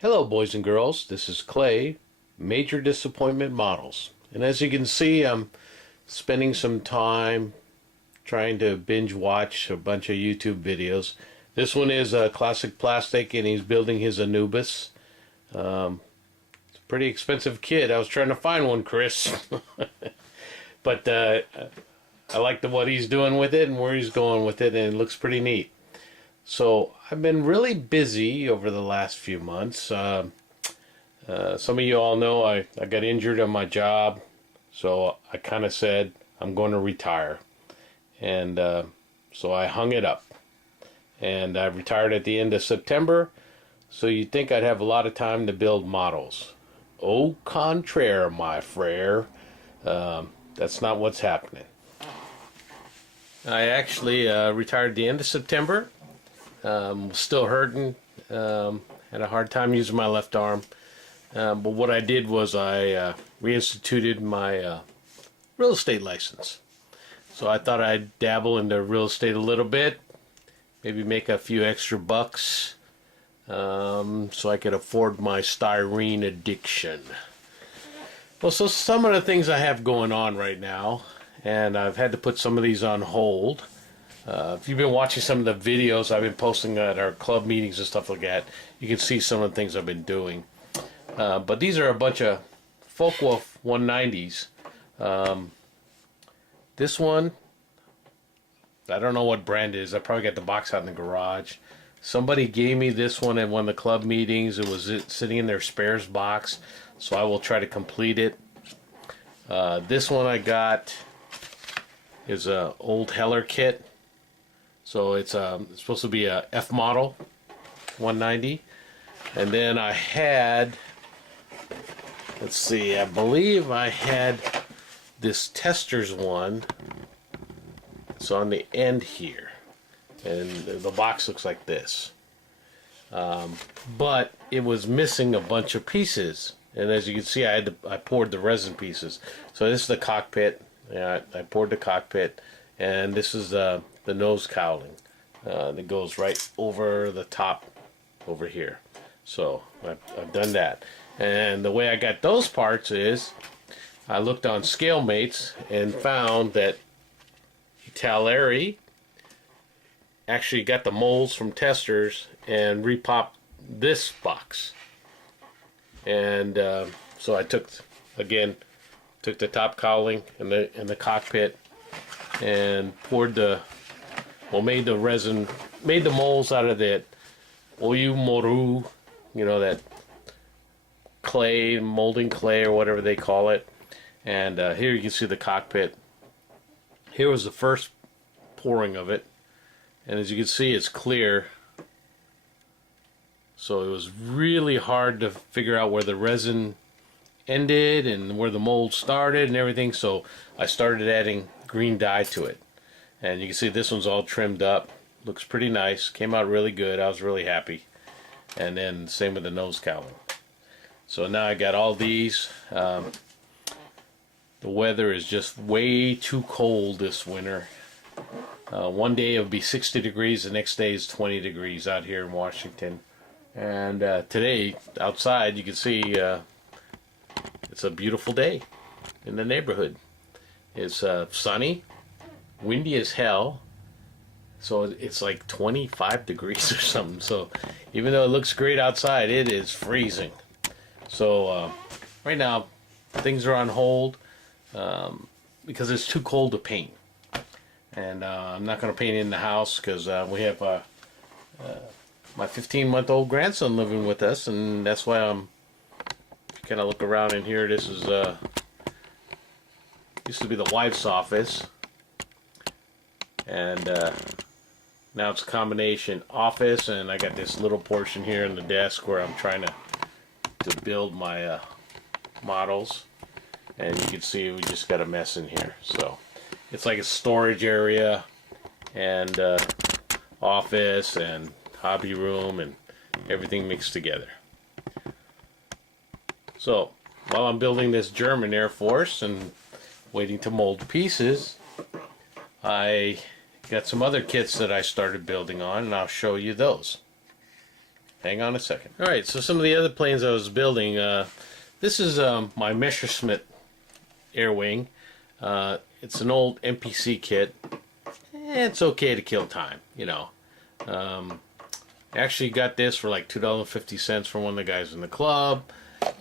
Hello, boys and girls. This is Clay, Major Disappointment Models. And as you can see, I'm spending some time trying to binge watch a bunch of YouTube videos. This one is Classic Plastic, and he's building his Anubis. It's a pretty expensive kit. I was trying to find one, Chris. But I like what he's doing with it and where he's going with it, and it looks pretty neat. So I've been really busy over the last few months. Some of you all know I got injured on my job, so I kind of said I'm going to retire. And so I hung it up. And I retired at the end of September, so you'd think I'd have a lot of time to build models. Au contraire, my frere. That's not what's happening. I actually retired at the end of September. Still hurting. Had a hard time using my left arm. But what I did was I reinstituted my real estate license. So I thought I'd dabble into real estate a little bit. Maybe make a few extra bucks. So I could afford my styrene addiction. Well, so some of the things I have going on right now, and I've had to put some of these on hold. If you've been watching some of the videos I've been posting at our club meetings and stuff like that, you can see some of the things I've been doing. But these are a bunch of Folkwolf 190s. This one, I don't know what brand it is. I probably got the box out in the garage. Somebody gave me this one at one of the club meetings. It was sitting in their spares box, so I will try to complete it. This one I got is a old Heller kit. So it's supposed to be a F model 190. And then I had, let's see, I believe I had this Testors one. It's on the end here. And the box looks like this. But it was missing a bunch of pieces. And as you can see, I poured the resin pieces. So this is the cockpit. Yeah, I poured the cockpit. And this is the nose cowling that goes right over the top over here. So I've done that. And the way I got those parts is I looked on ScaleMates and found that Italeri actually got the molds from Testors and repopped this box. And so I took the top cowling and the cockpit and made the molds out of that Oyu Moru, that clay, molding clay or whatever they call it. And here you can see the cockpit. Here was the first pouring of it. And as you can see, it's clear. So it was really hard to figure out where the resin ended and where the mold started and everything. So I started adding green dye to it. And you can see this one's all trimmed up. Looks pretty nice. Came out really good. I was really happy. And then same with the nose cowling. So now I got all these. The weather is just way too cold this winter. One day it'll be 60 degrees. The next day is 20 degrees out here in Washington. And today, outside, you can see it's a beautiful day in the neighborhood. It's sunny, windy as hell, so it's like 25 degrees or something. So even though it looks great outside, it is freezing. So right now, things are on hold because it's too cold to paint. And I'm not going to paint in the house because we have my 15-month-old grandson living with us, and that's why I'm kind of look around in here. This is used to be the wife's office, and now it's a combination office, and I got this little portion here in the desk where I'm trying to build my models. And you can see we just got a mess in here. So it's like a storage area and office and hobby room and everything mixed together. So while I'm building this German Air Force and waiting to mold pieces, I got some other kits that I started building on, and I'll show you those. Hang on a second. All right, so some of the other planes I was building. This is my Messerschmitt air wing. It's an old MPC kit. It's okay to kill time, you know. I actually got this for like $2.50 from one of the guys in the club,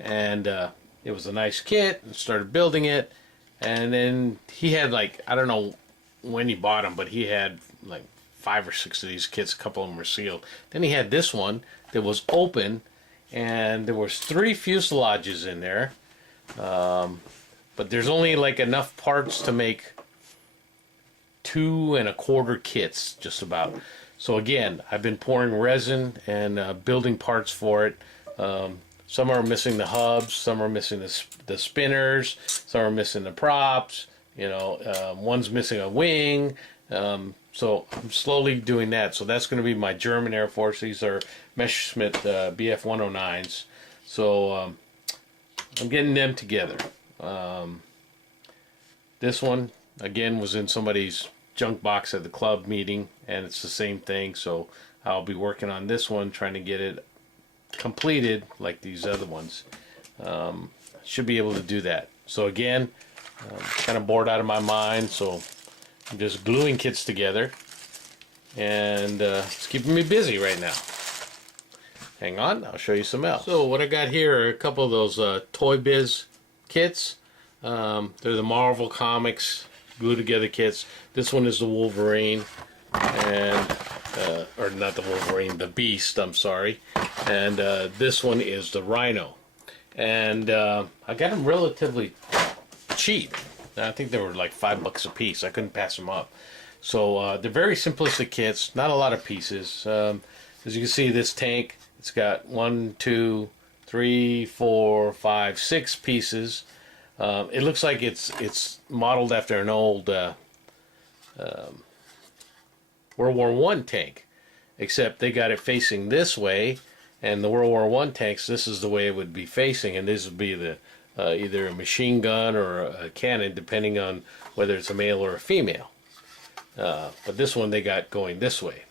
and it was a nice kit. And started building it, and then he had like, I don't know when he bought them, but he had like 5 or 6 of these kits. A couple of them were sealed. Then he had this one that was open, and there was 3 fuselages in there, but there's only like enough parts to make 2 1/4 kits, just about. So again, I've been pouring resin and building parts for it. Some are missing the hubs, some are missing the spinners, some are missing the props. You know, one's missing a wing. So I'm slowly doing that. So that's going to be my German Air Force. These are Messerschmitt Bf 109s. So I'm getting them together. This one, again, was in somebody's junk box at the club meeting, and it's the same thing. So I'll be working on this one, trying to get it completed like these other ones. Should be able to do that. So again, kind of bored out of my mind, so I'm just gluing kits together, and it's keeping me busy right now. Hang on, I'll show you some else. So what I got here are a couple of those Toy Biz kits. They're the Marvel Comics glue together kits. This one is the Wolverine, and or not the Wolverine, the Beast, I'm sorry. And this one is the Rhino. And I got them relatively cheap. I think they were like $5 a piece. I couldn't pass them up. So they're very simplistic kits, not a lot of pieces. As you can see, this tank, it's got 1, 2, 3, 4, 5, 6 pieces. It looks like it's modeled after an old World War I tank, except they got it facing this way, and the World War I tanks, this is the way it would be facing, and this would be the either a machine gun or a cannon, depending on whether it's a male or a female. But this one they got going this way,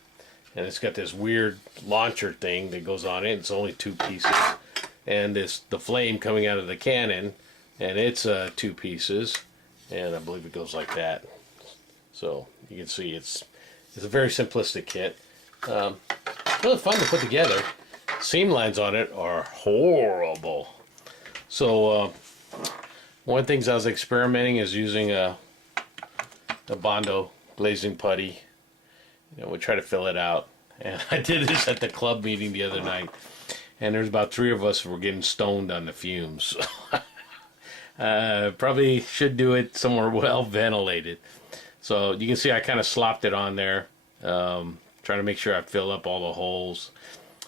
and it's got this weird launcher thing that goes on it. It's only 2 pieces, and the flame coming out of the cannon, and it's 2 pieces, and I believe it goes like that. So you can see it's a very simplistic kit. Really fun to put together. Seam lines on it are horrible. So one of the things I was experimenting is using a Bondo glazing putty. You know, we try to fill it out, and I did this at the club meeting the other night, and there's about 3 of us who were getting stoned on the fumes. Probably should do it somewhere well ventilated. So you can see I kind of slopped it on there, trying to make sure I fill up all the holes.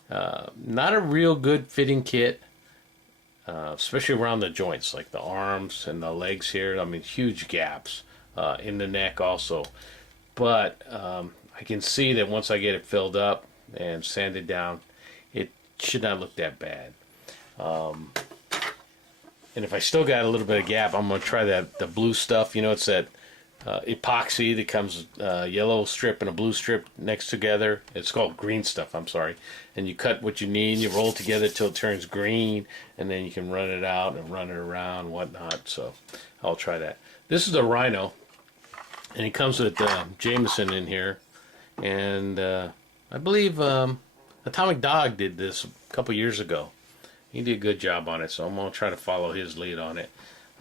Not a real good fitting kit, especially around the joints, like the arms and the legs here. I mean, huge gaps in the neck also. But I can see that once I get it filled up and sanded down, it should not look that bad. And if I still got a little bit of gap, I'm going to try the blue stuff. You know, it's that epoxy that comes yellow strip and a blue strip next together. It's called green stuff, I'm sorry. And you cut what you need, you roll it together till it turns green, and then you can run it out and run it around and whatnot. So I'll try that. This is the Rhino, and it comes with Jameson in here. And I believe Atomic Dog did this a couple years ago. He did a good job on it, so I'm going to try to follow his lead on it.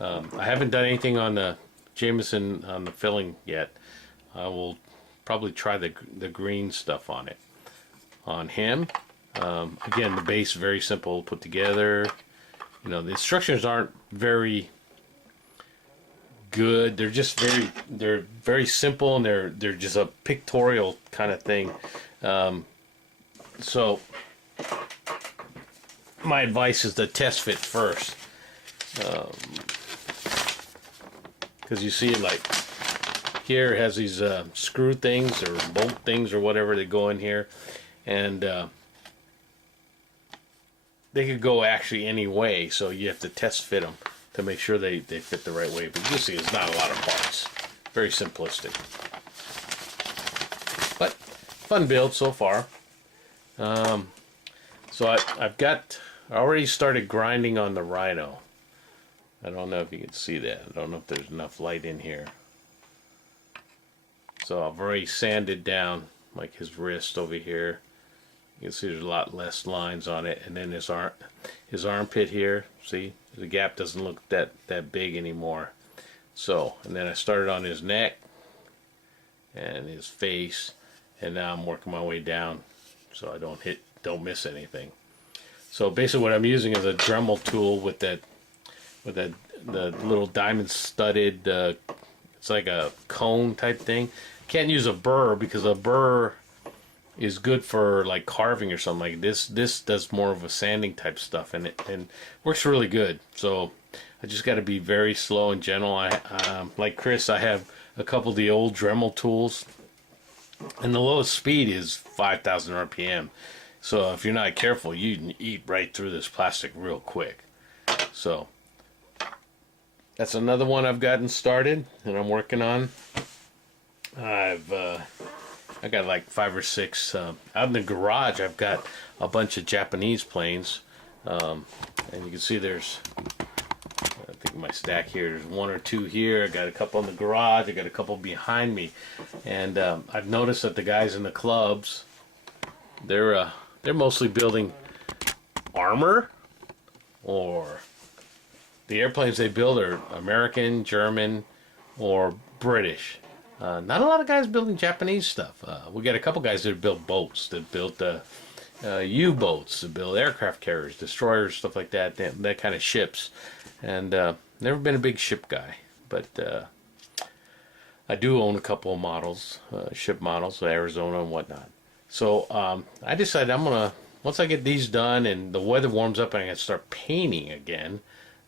I haven't done anything on the Jameson on the filling yet. I will probably try the green stuff on it. On him, again, the base very simple to put together. You know, the instructions aren't very good. They're just very simple, and they're just a pictorial kind of thing. So my advice is to test fit first, because you see, like here it has these screw things or bolt things or whatever that go in here, and they could go actually any way, so you have to test fit them to make sure they fit the right way. But you see it's not a lot of parts, very simplistic, but fun build so far. So I've already started grinding on the Rhino. I don't know if you can see that. I don't know if there's enough light in here. So I've already sanded down like his wrist over here. You can see there's a lot less lines on it, and then his armpit here. See, the gap doesn't look that big anymore. So, and then I started on his neck and his face, and now I'm working my way down so I don't miss anything. So basically, what I'm using is a Dremel tool with the little diamond studded. It's like a cone type thing. Can't use a burr because a burr is good for like carving or something like this. This does more of a sanding type stuff, and it works really good. So I just got to be very slow and gentle. Like Chris, I have a couple of the old Dremel tools, and the lowest speed is 5,000 RPM. So if you're not careful, you can eat right through this plastic real quick. So that's another one I've gotten started and I'm working on. I got like 5 or 6 out in the garage. I've got a bunch of Japanese planes, and you can see there's, I think my stack here, there's 1 or 2 here. I got a couple in the garage. I got a couple behind me, and I've noticed that the guys in the clubs, they're mostly building armor, or the airplanes they build are American, German, or British. Not a lot of guys building Japanese stuff. We got a couple guys that build boats, that built U-boats, that build aircraft carriers, destroyers, stuff like that, that kind of ships. And never been a big ship guy, but I do own a couple of models, ship models, Arizona and whatnot. So I decided I'm gonna, once I get these done and the weather warms up and I can start painting again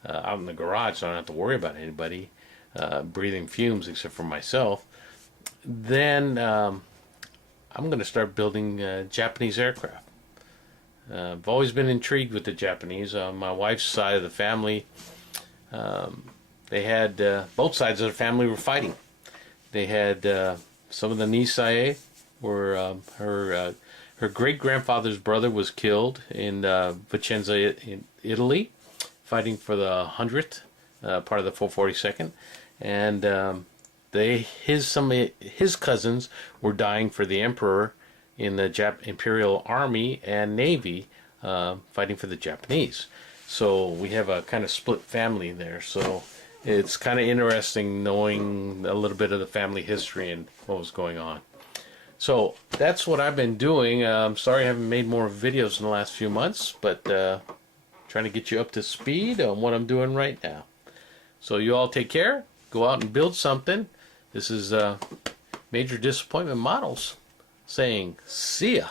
out in the garage, so I don't have to worry about anybody breathing fumes except for myself, then I'm going to start building Japanese aircraft. I've always been intrigued with the Japanese. My wife's side of the family, they had both sides of the family were fighting. They had some of the Nisei were her great grandfather's brother was killed in Vicenza, in Italy, fighting for the 100th part of the 442nd, and some of his cousins were dying for the emperor in the Imperial Army and Navy, fighting for the Japanese. So we have a kind of split family there. So it's kind of interesting knowing a little bit of the family history and what was going on. So that's what I've been doing. I'm sorry I haven't made more videos in the last few months, but trying to get you up to speed on what I'm doing right now. So you all take care. Go out and build something. This is Major Disappointment Models saying, see ya.